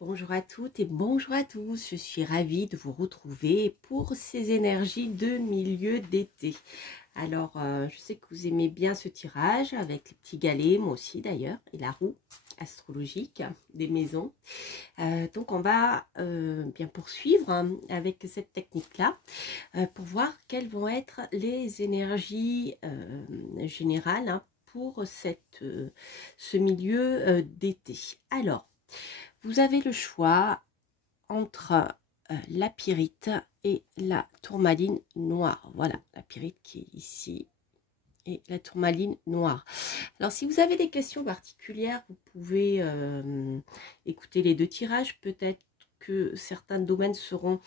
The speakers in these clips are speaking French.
Bonjour à toutes et bonjour à tous, je suis ravie de vous retrouver pour ces énergies de milieu d'été. Alors, je sais que vous aimez bien ce tirage avec les petits galets, moi aussi d'ailleurs, et la roue astrologique des maisons. Donc, on va bien poursuivre avec cette technique-là pour voir quelles vont être les énergies générales pour ce milieu d'été. Alors, vous avez le choix entre la pyrite et la tourmaline noire. Voilà, la pyrite qui est ici et la tourmaline noire. Alors, si vous avez des questions particulières, vous pouvez écouter les deux tirages. Peut-être que certains domaines seront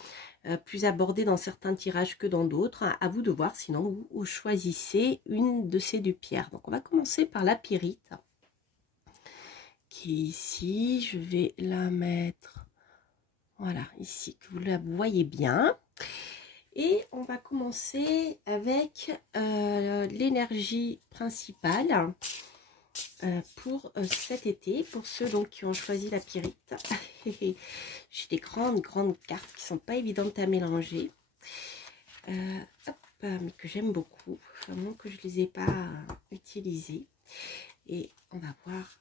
plus abordés dans certains tirages que dans d'autres. À vous de voir, sinon vous choisissez une de ces deux pierres. Donc, on va commencer par la pyrite qui est ici. Je vais la mettre, voilà, ici, que vous la voyez bien. Et on va commencer avec l'énergie principale pour cet été, pour ceux donc qui ont choisi la pyrite. J'ai des grandes cartes qui sont pas évidentes à mélanger, hop, mais que j'aime beaucoup, vraiment que je les ai pas utilisées. Et on va voir.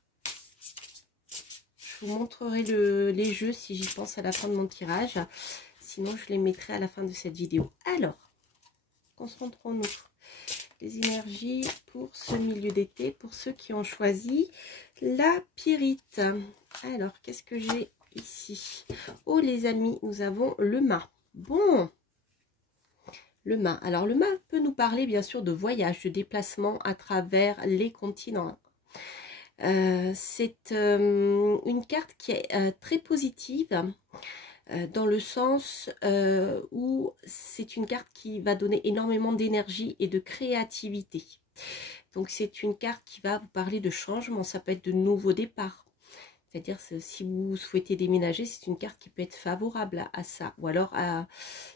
Je vous montrerai les jeux si j'y pense à la fin de mon tirage. Sinon, je les mettrai à la fin de cette vidéo. Alors, concentrons-nous. Les énergies pour ce milieu d'été, pour ceux qui ont choisi la pyrite. Alors, qu'est-ce que j'ai ici? Oh, les amis, nous avons le mât. Bon, le mât. Alors, le mât peut nous parler, bien sûr, de voyage, de déplacement à travers les continents. C'est une carte qui est très positive dans le sens où c'est une carte qui va donner énormément d'énergie et de créativité. Donc c'est une carte qui va vous parler de changement, ça peut être de nouveaux départs. C'est-à-dire si vous souhaitez déménager, c'est une carte qui peut être favorable à ça. Ou alors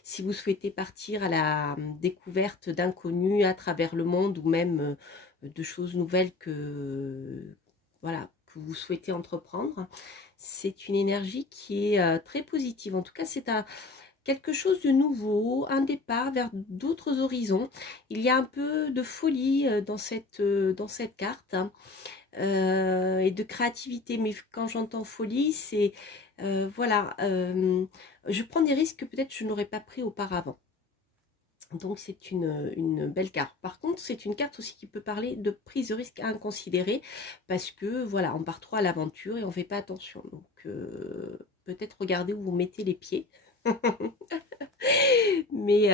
si vous souhaitez partir à la découverte d'inconnus à travers le monde ou même de choses nouvelles voilà, que vous souhaitez entreprendre. C'est une énergie qui est très positive. En tout cas, c'est quelque chose de nouveau, un départ vers d'autres horizons. Il y a un peu de folie dans cette carte hein, et de créativité. Mais quand j'entends folie, c'est voilà, je prends des risques que peut-être je n'aurais pas pris auparavant. Donc c'est une belle carte. Par contre, c'est une carte aussi qui peut parler de prise de risque inconsidérée parce que voilà, on part trop à l'aventure et on ne fait pas attention. Donc peut-être regarder où vous mettez les pieds. Mais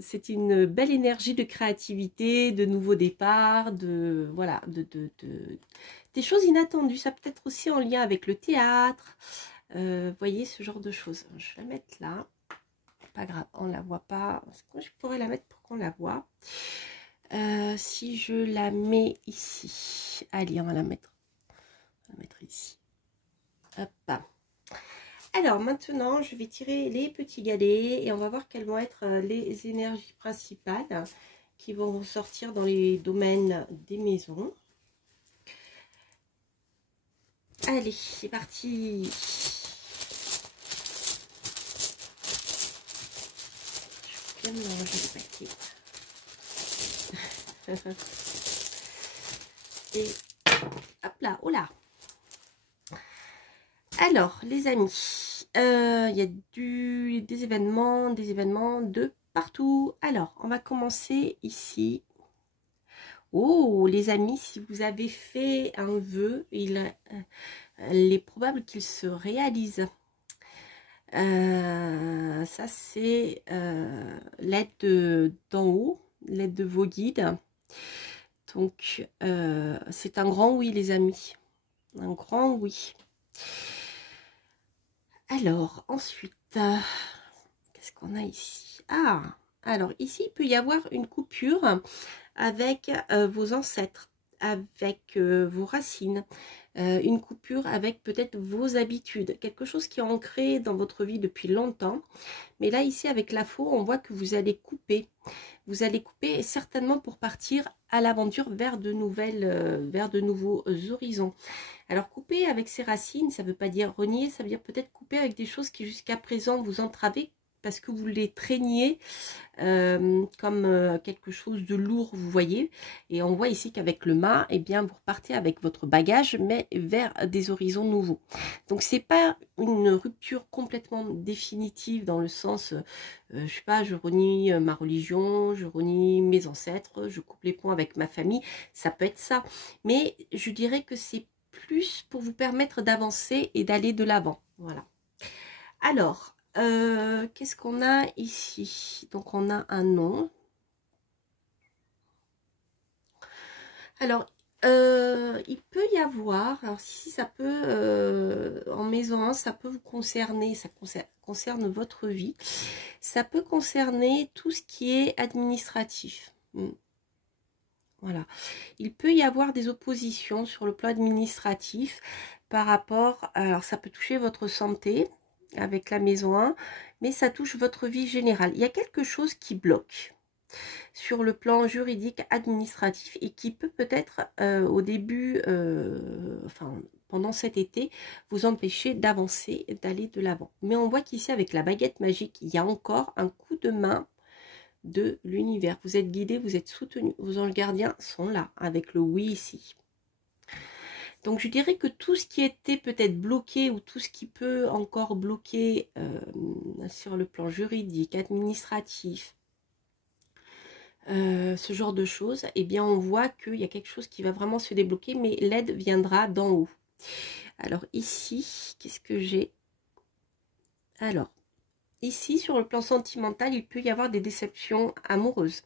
c'est une belle énergie de créativité, de nouveaux départs, de voilà, des choses inattendues. Ça peut être aussi en lien avec le théâtre. Voyez ce genre de choses. Je vais la mettre là. Pas grave, on la voit pas. Je pourrais la mettre pour qu'on la voit. Si je la mets ici, allez, on va la mettre ici. Hop. Alors maintenant, je vais tirer les petits galets et on va voir quelles vont être les énergies principales qui vont ressortir dans les domaines des maisons. Allez, c'est parti. Je vais bien mélanger le paquet. Et hop là, oh là. Alors, les amis, il y a des événements de partout. Alors, on va commencer ici. Oh, les amis, si vous avez fait un vœu, il est probable qu'il se réalise. Ça, c'est l'aide d'en haut, l'aide de vos guides. Donc, c'est un grand oui, les amis. Un grand oui. Alors, ensuite, qu'est-ce qu'on a ici? Ah, alors ici, il peut y avoir une coupure avec vos ancêtres. avec vos racines, une coupure avec peut-être vos habitudes, quelque chose qui est ancré dans votre vie depuis longtemps. Mais là, ici, avec la faux, on voit que vous allez couper. Vous allez couper certainement pour partir à l'aventure vers de nouveaux horizons. Alors, couper avec ses racines, ça ne veut pas dire renier, ça veut dire peut-être couper avec des choses qui jusqu'à présent vous entravaient parce que vous les traîniez comme quelque chose de lourd, vous voyez. Et on voit ici qu'avec le mât, eh bien, vous repartez avec votre bagage, mais vers des horizons nouveaux. Donc, c'est pas une rupture complètement définitive dans le sens, je sais pas, je renie ma religion, je renie mes ancêtres, je coupe les ponts avec ma famille. Ça peut être ça. Mais je dirais que c'est plus pour vous permettre d'avancer et d'aller de l'avant. Voilà. Alors, qu'est-ce qu'on a ici? Donc, on a un nom. Alors, il peut y avoir, alors si ça peut, en maison 1, ça peut vous concerner, ça concerne votre vie. Ça peut concerner tout ce qui est administratif. Voilà. Il peut y avoir des oppositions sur le plan administratif par rapport, alors ça peut toucher votre santé, avec la maison 1, mais ça touche votre vie générale. Il y a quelque chose qui bloque sur le plan juridique, administratif et qui peut peut-être au début, enfin pendant cet été, vous empêcher d'avancer, d'aller de l'avant. Mais on voit qu'ici avec la baguette magique, il y a encore un coup de main de l'univers. Vous êtes guidé, vous êtes soutenu, vos anges gardiens sont là avec le oui ici. Donc, je dirais que tout ce qui était peut-être bloqué ou tout ce qui peut encore bloquer sur le plan juridique, administratif, ce genre de choses, eh bien, on voit qu'il y a quelque chose qui va vraiment se débloquer, mais l'aide viendra d'en haut. Alors, ici, qu'est-ce que j'ai? Alors, ici, sur le plan sentimental, il peut y avoir des déceptions amoureuses.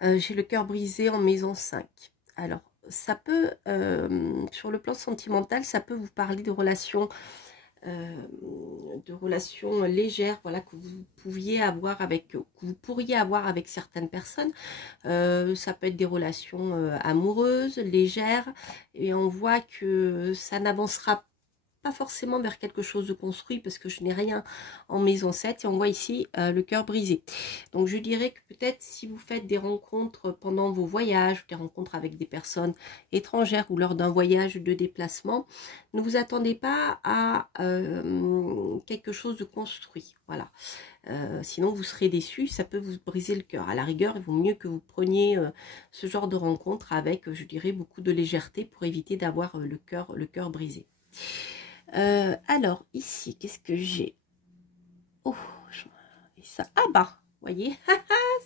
J'ai le cœur brisé en maison 5. Alors, ça peut, sur le plan sentimental, ça peut vous parler de relations légères, voilà, que vous pourriez avoir avec certaines personnes. Ça peut être des relations amoureuses, légères, et on voit que ça n'avancera pas forcément vers quelque chose de construit parce que je n'ai rien en maison 7 et on voit ici le cœur brisé. Donc je dirais que peut-être si vous faites des rencontres pendant vos voyages, des rencontres avec des personnes étrangères ou lors d'un voyage de déplacement, ne vous attendez pas à quelque chose de construit. Voilà. Sinon vous serez déçus, ça peut vous briser le cœur. À la rigueur, il vaut mieux que vous preniez ce genre de rencontre avec, je dirais, beaucoup de légèreté pour éviter d'avoir le cœur brisé. Alors, ici, qu'est-ce que j'ai? Oh, et ça, ah bah, voyez,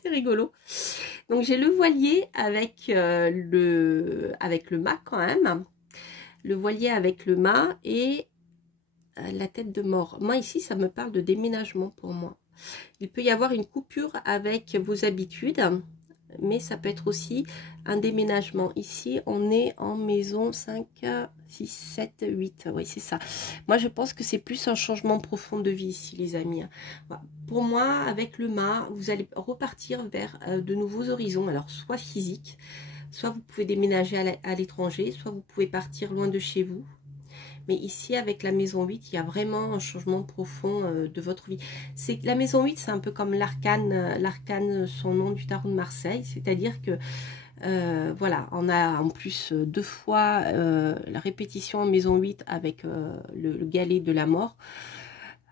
c'est rigolo. Donc, j'ai le voilier avec, avec le mât quand même. Le voilier avec le mât et la tête de mort. Moi, ici, ça me parle de déménagement pour moi. Il peut y avoir une coupure avec vos habitudes, mais ça peut être aussi un déménagement. Ici, on est en maison 5, 6, 7, 8. Oui, c'est ça. Moi, je pense que c'est plus un changement profond de vie ici, les amis. Voilà. Pour moi, avec le mât, vous allez repartir vers de nouveaux horizons. Alors, soit physique, soit vous pouvez déménager à l'étranger, soit vous pouvez partir loin de chez vous. Mais ici, avec la maison 8, il y a vraiment un changement profond de votre vie. La maison 8, c'est un peu comme l'arcane, son nom du tarot de Marseille. C'est-à-dire que, voilà, on a en plus 2 fois la répétition en maison 8 avec le galet de la mort.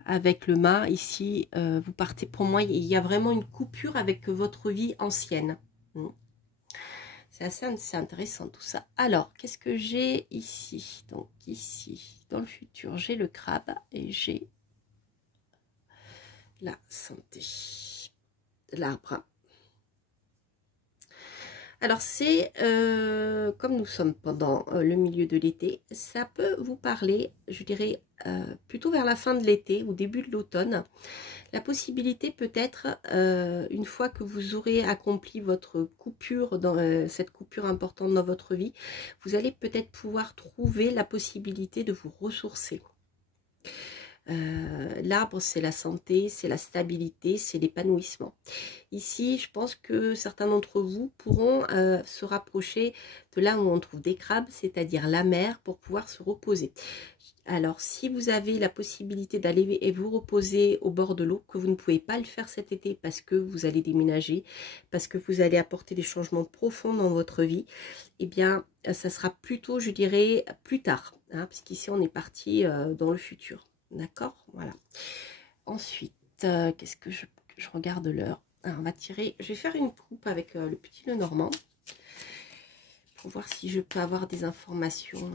Avec le mât, ici, vous partez, pour moi, il y a vraiment une coupure avec votre vie ancienne. C'est assez intéressant tout ça. Alors, qu'est-ce que j'ai ici? Donc ici, dans le futur, j'ai le crabe et j'ai la santé, l'arbre. Alors c'est, comme nous sommes pendant le milieu de l'été, ça peut vous parler, je dirais, plutôt vers la fin de l'été ou début de l'automne. La possibilité peut-être, une fois que vous aurez accompli votre coupure, cette coupure importante dans votre vie, vous allez peut-être pouvoir trouver la possibilité de vous ressourcer. L'arbre, c'est la santé, c'est la stabilité, c'est l'épanouissement. Ici, je pense que certains d'entre vous pourront se rapprocher de là où on trouve des crabes, c'est-à-dire la mer, pour pouvoir se reposer. Alors, si vous avez la possibilité d'aller et vous reposer au bord de l'eau, que vous ne pouvez pas le faire cet été parce que vous allez déménager, parce que vous allez apporter des changements profonds dans votre vie, eh bien, ça sera plutôt, je dirais, plus tard, hein, puisqu'ici, on est parti dans le futur. D'accord? Voilà. Ensuite, qu'est-ce que je regarde l'heure. On va tirer, je vais faire une coupe avec le petit Lenormand pour voir si je peux avoir des informations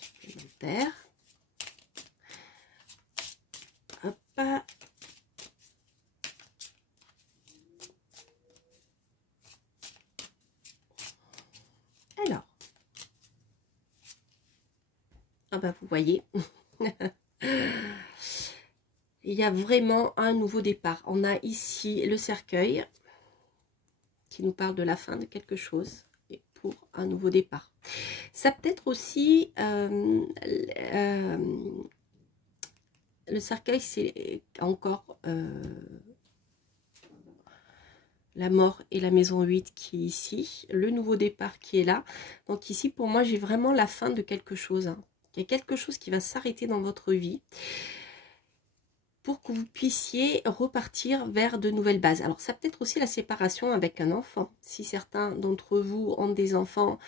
supplémentaires. Hop. Alors, ah ben vous voyez, il y a vraiment un nouveau départ. On a ici le cercueil qui nous parle de la fin de quelque chose et pour un nouveau départ. Ça peut être aussi le cercueil, c'est encore la mort et la maison 8 qui est ici, le nouveau départ qui est là. Donc ici, pour moi, j'ai vraiment la fin de quelque chose. Hein. Il y a quelque chose qui va s'arrêter dans votre vie pour que vous puissiez repartir vers de nouvelles bases. Alors, ça peut être aussi la séparation avec un enfant. Si certains d'entre vous ont des enfants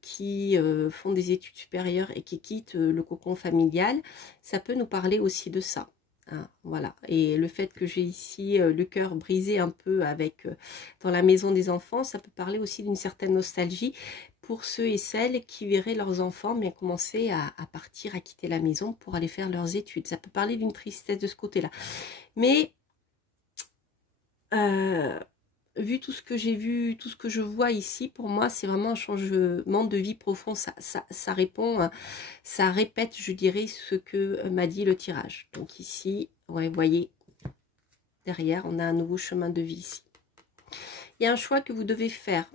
qui font des études supérieures et qui quittent le cocon familial, ça peut nous parler aussi de ça. Hein, voilà. Et le fait que j'ai ici le cœur brisé un peu avec dans la maison des enfants, ça peut parler aussi d'une certaine nostalgie pour ceux et celles qui verraient leurs enfants bien commencer à partir, à quitter la maison pour aller faire leurs études. Ça peut parler d'une tristesse de ce côté-là. Mais vu tout ce que j'ai vu, tout ce que je vois ici, pour moi, c'est vraiment un changement de vie profond. Ça répond, ça répète, je dirais, ce que m'a dit le tirage. Donc ici, ouais, vous voyez, derrière, on a un nouveau chemin de vie ici. Il y a un choix que vous devez faire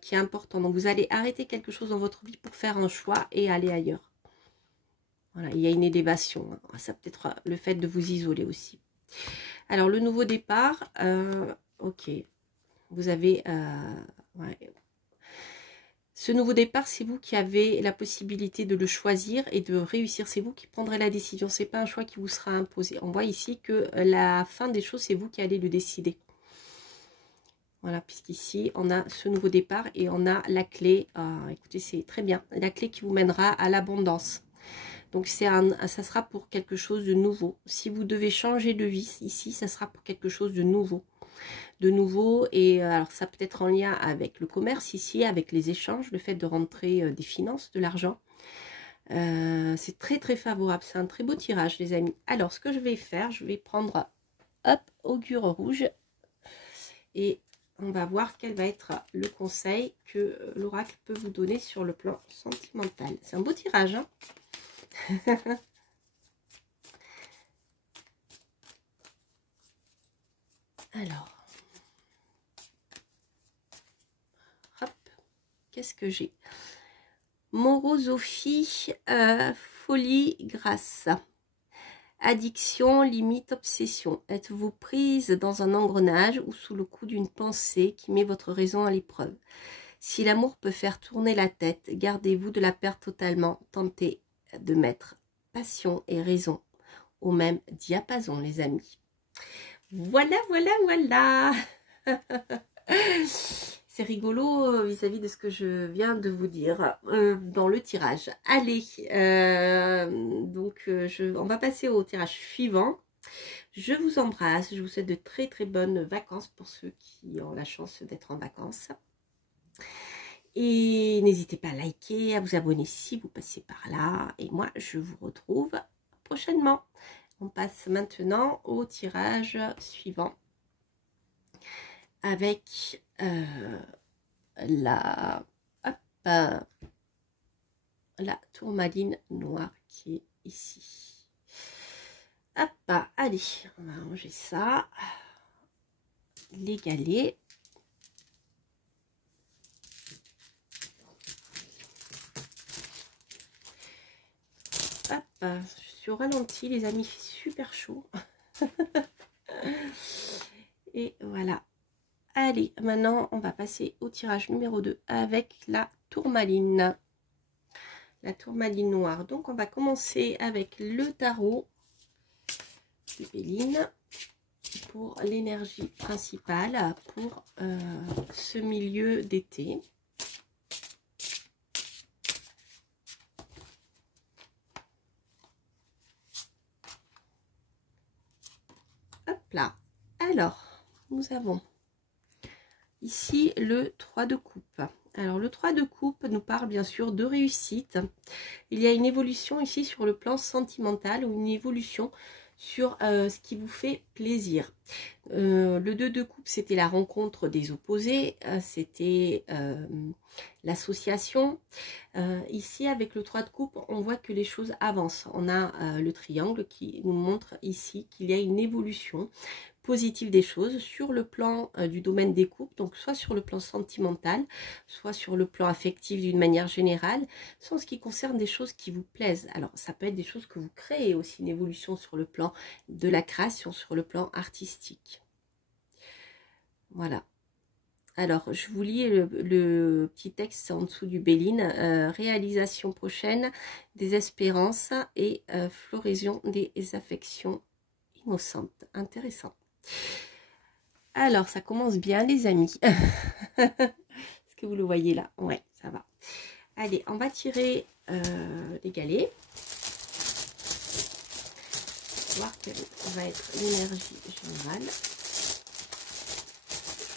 qui est important. Donc, vous allez arrêter quelque chose dans votre vie pour faire un choix et aller ailleurs. Voilà, il y a une élévation. Hein. Ça peut être le fait de vous isoler aussi. Alors, le nouveau départ, ok. Vous avez... ouais. Ce nouveau départ, c'est vous qui avez la possibilité de le choisir et de réussir. C'est vous qui prendrez la décision. Ce n'est pas un choix qui vous sera imposé. On voit ici que la fin des choses, c'est vous qui allez le décider. Voilà, puisqu'ici, on a ce nouveau départ et on a la clé. Écoutez, c'est très bien. La clé qui vous mènera à l'abondance. Donc, ça sera pour quelque chose de nouveau. Si vous devez changer de vie, ici, ça sera pour quelque chose de nouveau. Et alors, ça peut être en lien avec le commerce ici, avec les échanges, le fait de rentrer des finances, de l'argent. C'est très, très favorable. C'est un très beau tirage, les amis. Alors, ce que je vais faire, je vais prendre, hop, augure rouge. Et on va voir quel va être le conseil que l'oracle peut vous donner sur le plan sentimental. C'est un beau tirage, hein. Alors, hop, qu'est-ce que j'ai? Morosophie, folie, grâce. Addiction, limite, obsession. Êtes-vous prise dans un engrenage ou sous le coup d'une pensée qui met votre raison à l'épreuve? Si l'amour peut faire tourner la tête, gardez-vous de la perdre totalement. Tentez de mettre passion et raison au même diapason, les amis. Voilà, voilà, voilà. C'est rigolo vis-à-vis de ce que je viens de vous dire dans le tirage. Allez, on va passer au tirage suivant. Je vous embrasse, je vous souhaite de très très bonnes vacances pour ceux qui ont la chance d'être en vacances. Et n'hésitez pas à liker, à vous abonner si vous passez par là. Et moi, je vous retrouve prochainement. On passe maintenant au tirage suivant avec la tourmaline noire qui est ici. Hop, allez, on va ranger ça. Les galets. Hop, je suis au ralenti, les amis, il fait super chaud. Et voilà. Allez, maintenant, on va passer au tirage numéro 2 avec la tourmaline. La tourmaline noire. Donc, on va commencer avec le tarot de Béline pour l'énergie principale pour ce milieu d'été. Hop là. Alors, nous avons ici le 3 de coupe. Alors, le 3 de coupe nous parle bien sûr de réussite. Il y a une évolution ici sur le plan sentimental ou une évolution sur ce qui vous fait plaisir. Le 2 de coupe, c'était la rencontre des opposés, c'était l'association. Ici, avec le 3 de coupe, on voit que les choses avancent. On a le triangle qui nous montre ici qu'il y a une évolution positive des choses sur le plan du domaine des couples, donc soit sur le plan sentimental, soit sur le plan affectif d'une manière générale, soit en ce qui concerne des choses qui vous plaisent. Alors ça peut être des choses que vous créez aussi, une évolution sur le plan de la création, sur le plan artistique. Voilà. Alors, je vous lis le petit texte en dessous du Béline. Réalisation prochaine des espérances et floraison des affections innocentes. Intéressant. Alors, ça commence bien, les amis. Est-ce que vous le voyez là? Ouais, ça va. Allez, on va tirer les galets. Voir quelle va être l'énergie générale.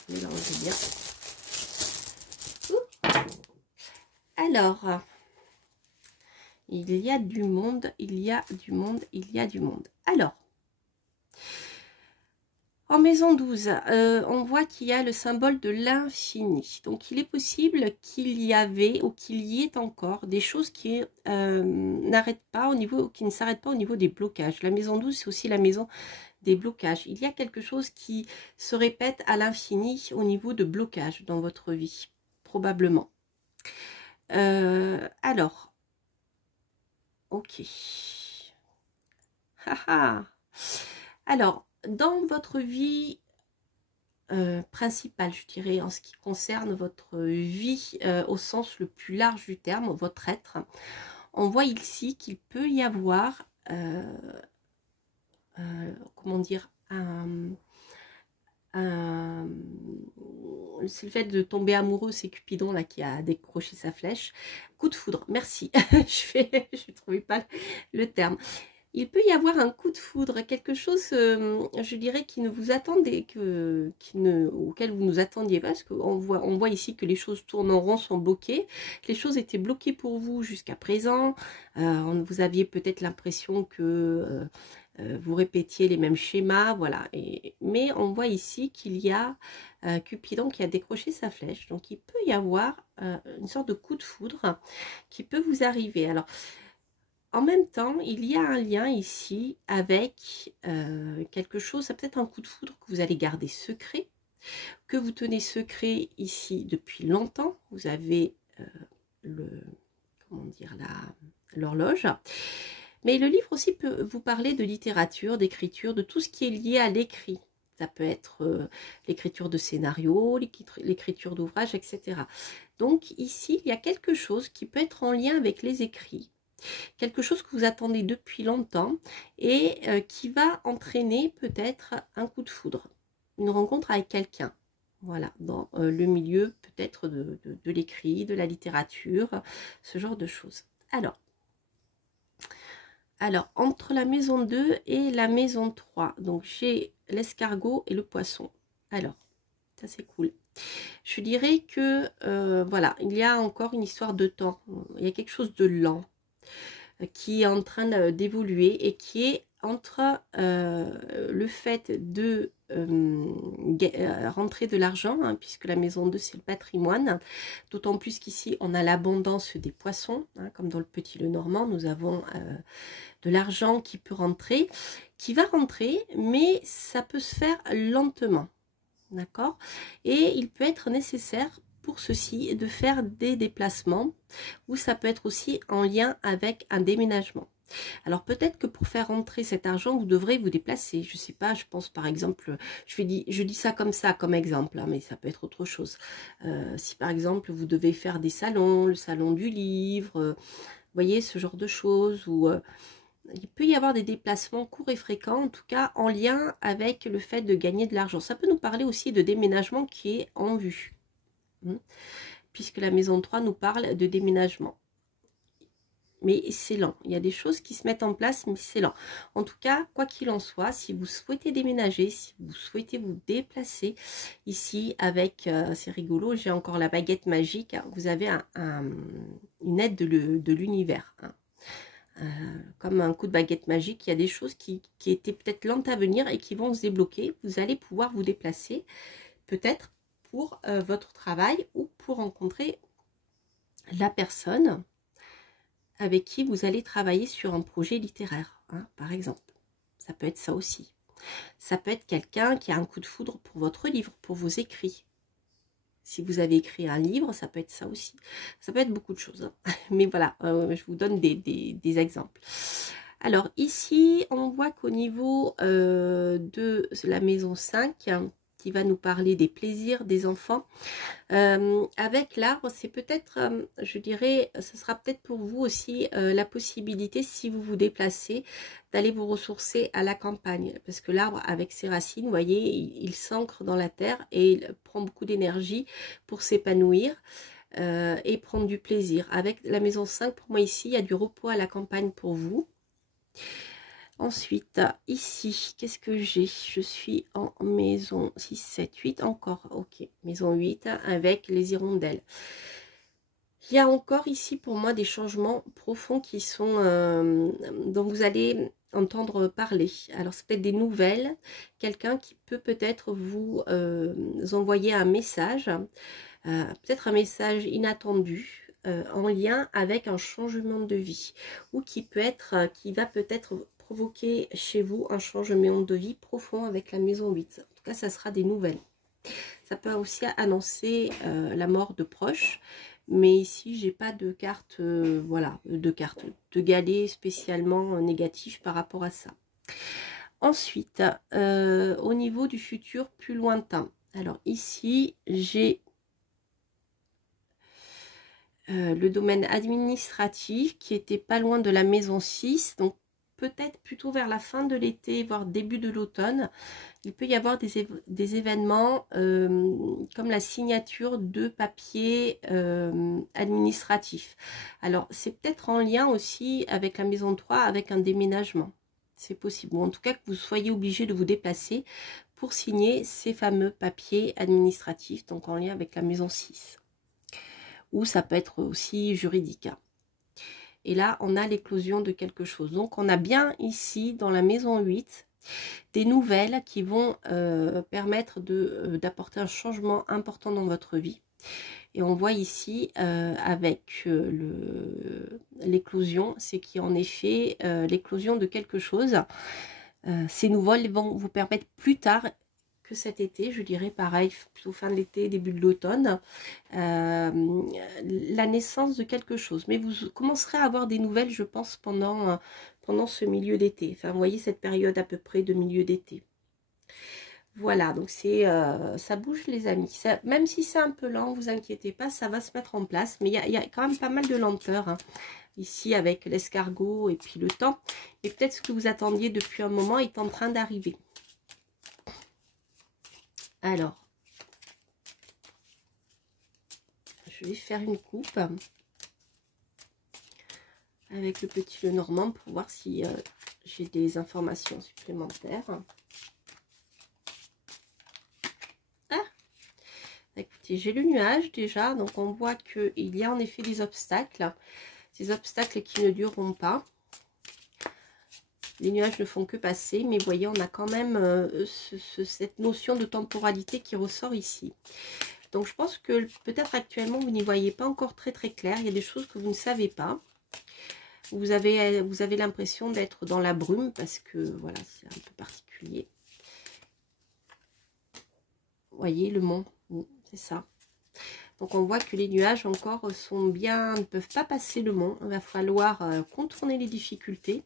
Mélange bien. Alors, il y a du monde, il y a du monde, il y a du monde. Alors, en maison 12, on voit qu'il y a le symbole de l'infini. Donc, il est possible qu'il y avait ou qu'il y ait encore des choses qui n'arrêtent pas au niveau, qui ne s'arrêtent pas au niveau des blocages. La maison 12, c'est aussi la maison des blocages. Il y a quelque chose qui se répète à l'infini au niveau de blocage dans votre vie, probablement. Alors, ok. Alors, dans votre vie principale, je dirais, en ce qui concerne votre vie au sens le plus large du terme, votre être, on voit ici qu'il peut y avoir, comment dire, c'est le fait de tomber amoureux, c'est Cupidon là qui a décroché sa flèche. Coup de foudre, merci. je ne trouvais pas le terme. Il peut y avoir un coup de foudre, quelque chose, je dirais, qui ne vous attendait, auquel vous ne nous attendiez pas, parce qu'on voit ici que les choses tournent en rond, sont bloquées. Les choses étaient bloquées pour vous jusqu'à présent. Vous aviez peut-être l'impression que vous répétiez les mêmes schémas, voilà. Mais on voit ici qu'il y a Cupidon qui a décroché sa flèche. Donc, il peut y avoir une sorte de coup de foudre qui peut vous arriver. Alors, en même temps, il y a un lien ici avec quelque chose, ça peut être un coup de foudre que vous allez garder secret, que vous tenez secret ici depuis longtemps. Vous avez l'horloge. Mais le livre aussi peut vous parler de littérature, d'écriture, de tout ce qui est lié à l'écrit. Ça peut être l'écriture de scénarios, l'écriture d'ouvrages, etc. Donc ici, il y a quelque chose qui peut être en lien avec les écrits. Quelque chose que vous attendez depuis longtemps et qui va entraîner peut-être un coup de foudre, une rencontre avec quelqu'un, voilà, dans le milieu peut-être de l'écrit, de la littérature, ce genre de choses. Alors, entre la maison 2 et la maison 3, donc j'ai l'escargot et le poisson. Alors, ça c'est cool. Je dirais que, voilà, il y a encore une histoire de temps, il y a quelque chose de lent qui est en train d'évoluer et qui est entre le fait de rentrer de l'argent, hein, puisque la maison 2 c'est le patrimoine, d'autant plus qu'ici on a l'abondance des poissons, hein, comme dans le Petit Lenormand, nous avons de l'argent qui peut rentrer, qui va rentrer, mais ça peut se faire lentement, d'accord, et il peut être nécessaire pour ceci de faire des déplacements, ou ça peut être aussi en lien avec un déménagement. Alors peut-être que pour faire rentrer cet argent, vous devrez vous déplacer. Je sais pas, je pense par exemple, je dis ça comme exemple, hein, mais ça peut être autre chose. Si par exemple vous devez faire des salons, le salon du livre, vous voyez ce genre de choses, ou il peut y avoir des déplacements courts et fréquents, en tout cas en lien avec le fait de gagner de l'argent. Ça peut nous parler aussi de déménagement qui est en vue, puisque la maison 3 nous parle de déménagement. Mais c'est lent. Il y a des choses qui se mettent en place, mais c'est lent. En tout cas, quoi qu'il en soit, si vous souhaitez déménager, si vous souhaitez vous déplacer, ici, avec, c'est rigolo, j'ai encore la baguette magique, vous avez une aide de l'univers. Hein. Comme un coup de baguette magique, il y a des choses qui étaient peut-être lentes à venir et qui vont se débloquer. Vous allez pouvoir vous déplacer, peut-être pour votre travail ou pour rencontrer la personne avec qui vous allez travailler sur un projet littéraire, hein, par exemple. Ça peut être ça aussi. Ça peut être quelqu'un qui a un coup de foudre pour votre livre, pour vos écrits. Si vous avez écrit un livre, ça peut être ça aussi. Ça peut être beaucoup de choses. Hein. Mais voilà, je vous donne des exemples. Alors ici, on voit qu'au niveau de la maison 5, qui va nous parler des plaisirs des enfants. Avec l'arbre, c'est peut-être, je dirais, ce sera peut-être pour vous aussi la possibilité, si vous vous déplacez, d'aller vous ressourcer à la campagne. Parce que l'arbre, avec ses racines, vous voyez, il s'ancre dans la terre et il prend beaucoup d'énergie pour s'épanouir et prendre du plaisir. Avec la maison 5, pour moi ici, il y a du repos à la campagne pour vous. Ensuite, ici, qu'est-ce que j'ai? Je suis en maison 6, 7, 8, encore, ok, maison 8, avec les hirondelles. Il y a encore ici, pour moi, des changements profonds qui sont, dont vous allez entendre parler. Alors, c'est peut-être des nouvelles, quelqu'un qui peut peut-être vous envoyer un message, peut-être un message inattendu, en lien avec un changement de vie, ou qui va peut-être provoquer chez vous un changement de vie profond avec la maison 8. En tout cas, ça sera des nouvelles. Ça peut aussi annoncer la mort de proches, mais ici, j'ai pas de carte, voilà, de galet spécialement négatif par rapport à ça. Ensuite, au niveau du futur plus lointain. Alors ici, j'ai le domaine administratif qui était pas loin de la maison 6, donc peut-être plutôt vers la fin de l'été, voire début de l'automne, il peut y avoir des événements comme la signature de papiers administratifs. Alors, c'est peut-être en lien aussi avec la maison 3, avec un déménagement. C'est possible. Ou en tout cas, que vous soyez obligé de vous déplacer pour signer ces fameux papiers administratifs, donc en lien avec la maison 6. Ou ça peut être aussi juridique. Et là, on a l'éclosion de quelque chose. Donc, on a bien ici, dans la maison 8, des nouvelles qui vont permettre d'apporter un changement important dans votre vie. Et on voit ici, avec l'éclosion, c'est qu'il y a en effet l'éclosion de quelque chose. Ces nouvelles vont vous permettre plus tard que cet été, je dirais pareil, plutôt fin de l'été, début de l'automne, la naissance de quelque chose. Mais vous commencerez à avoir des nouvelles, je pense, pendant ce milieu d'été. Enfin, vous voyez cette période à peu près de milieu d'été. Voilà, donc ça bouge les amis. Ça, même si c'est un peu lent, vous inquiétez pas, ça va se mettre en place. Mais il y a quand même pas mal de lenteur, hein, ici avec l'escargot et puis le temps. Et peut-être ce que vous attendiez depuis un moment est en train d'arriver. Alors, je vais faire une coupe avec le petit Lenormand pour voir si j'ai des informations supplémentaires. Ah, écoutez, j'ai le nuage déjà, donc on voit qu'il y a en effet des obstacles qui ne dureront pas. Les nuages ne font que passer, mais vous voyez, on a quand même cette notion de temporalité qui ressort ici. Donc, je pense que peut-être actuellement, vous n'y voyez pas encore très clair. Il y a des choses que vous ne savez pas. Vous avez l'impression d'être dans la brume parce que, voilà, c'est un peu particulier. Vous voyez, le mont, c'est ça. Donc on voit que les nuages encore sont bien, ne peuvent pas passer le mont. Il va falloir contourner les difficultés.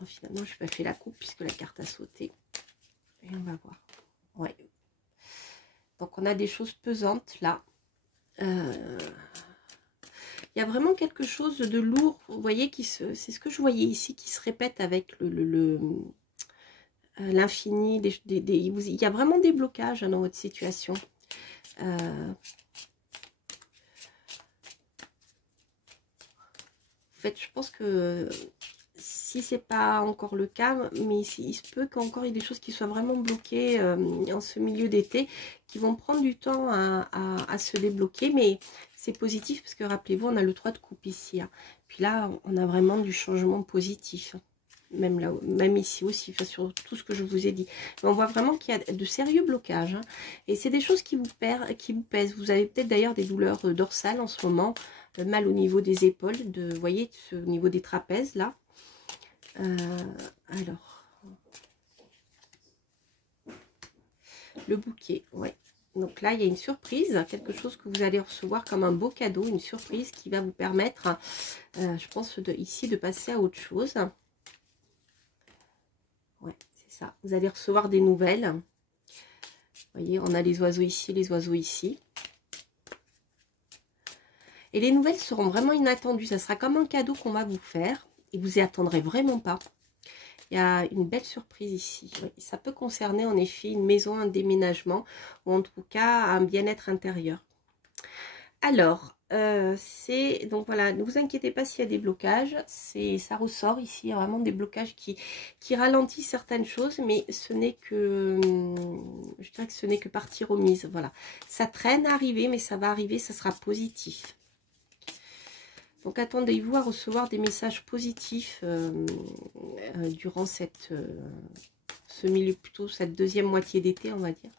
Oh, finalement, je n'ai pas fait la coupe puisque la carte a sauté. Et on va voir. Ouais. Donc on a des choses pesantes là. Il y a vraiment quelque chose de lourd, vous voyez, c'est ce que je voyais ici, qui se répète avec l'infini. Il y a vraiment des blocages dans votre situation. En fait, je pense que si c'est pas encore le cas, mais il se peut qu'encore il y ait des choses qui soient vraiment bloquées en ce milieu d'été, qui vont prendre du temps à se débloquer, mais c'est positif parce que rappelez-vous, on a le 3 de coupe ici, hein. Puis là, on a vraiment du changement positif, même là, même ici aussi, enfin, sur tout ce que je vous ai dit. Mais on voit vraiment qu'il y a de sérieux blocages, hein. Et c'est des choses qui vous pèsent. Vous avez peut-être d'ailleurs des douleurs dorsales en ce moment, mal au niveau des épaules, vous voyez, au niveau des trapèzes là. Alors, le bouquet, ouais. Donc là, il y a une surprise, quelque chose que vous allez recevoir comme un beau cadeau, une surprise qui va vous permettre, je pense, ici de passer à autre chose. Ouais, c'est ça. Vous allez recevoir des nouvelles. Vous voyez, on a les oiseaux ici, les oiseaux ici. Et les nouvelles seront vraiment inattendues. Ça sera comme un cadeau qu'on va vous faire. Et vous y attendrez vraiment pas. Il y a une belle surprise ici. Oui, ça peut concerner en effet une maison, un déménagement. Ou en tout cas un bien-être intérieur. Alors, donc voilà, ne vous inquiétez pas s'il y a des blocages. Ça ressort ici. Il y a vraiment des blocages qui ralentissent certaines choses. Mais ce n'est que... Je dirais que ce n'est que partie remise. Voilà. Ça traîne à arriver, mais ça va arriver. Ça sera positif. Donc attendez-vous à recevoir des messages positifs durant ce milieu, plutôt cette deuxième moitié d'été, on va dire.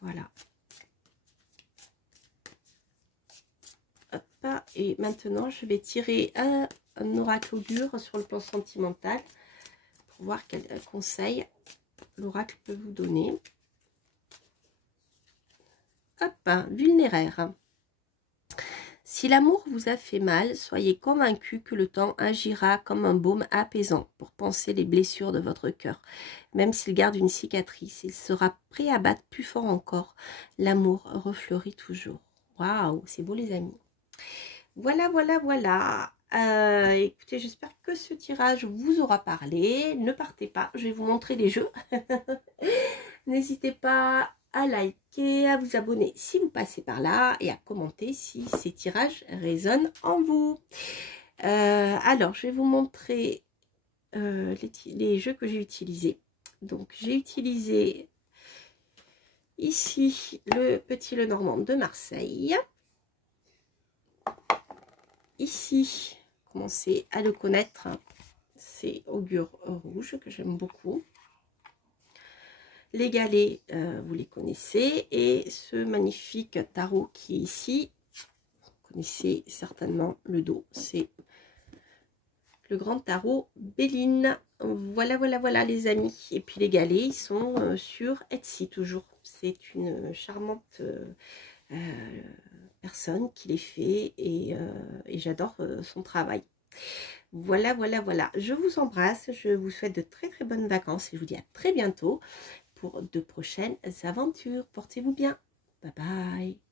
Voilà. Hop, et maintenant, je vais tirer un oracle augure sur le plan sentimental pour voir quel conseil l'oracle peut vous donner. Hop, vulnéraire. Si l'amour vous a fait mal, soyez convaincu que le temps agira comme un baume apaisant pour panser les blessures de votre cœur. Même s'il garde une cicatrice, il sera prêt à battre plus fort encore. L'amour refleurit toujours. Waouh, c'est beau les amis. Voilà, voilà, voilà. Écoutez, j'espère que ce tirage vous aura parlé. Ne partez pas, je vais vous montrer les jeux. N'hésitez pas à liker, à vous abonner si vous passez par là et à commenter si ces tirages résonnent en vous. Alors, je vais vous montrer les jeux que j'ai utilisés. Donc, j'ai utilisé ici le petit Lenormand de Marseille. Ici, commencez à le connaître, c'est Augure Rouge que j'aime beaucoup. Les galets, vous les connaissez. Et ce magnifique tarot qui est ici, vous connaissez certainement le dos, c'est le grand tarot Béline. Voilà, voilà, voilà les amis. Et puis les galets, ils sont sur Etsy toujours. C'est une charmante personne qui les fait et j'adore son travail. Voilà, voilà, voilà. Je vous embrasse. Je vous souhaite de très, très bonnes vacances et je vous dis à très bientôt pour de prochaines aventures. Portez-vous bien. Bye bye.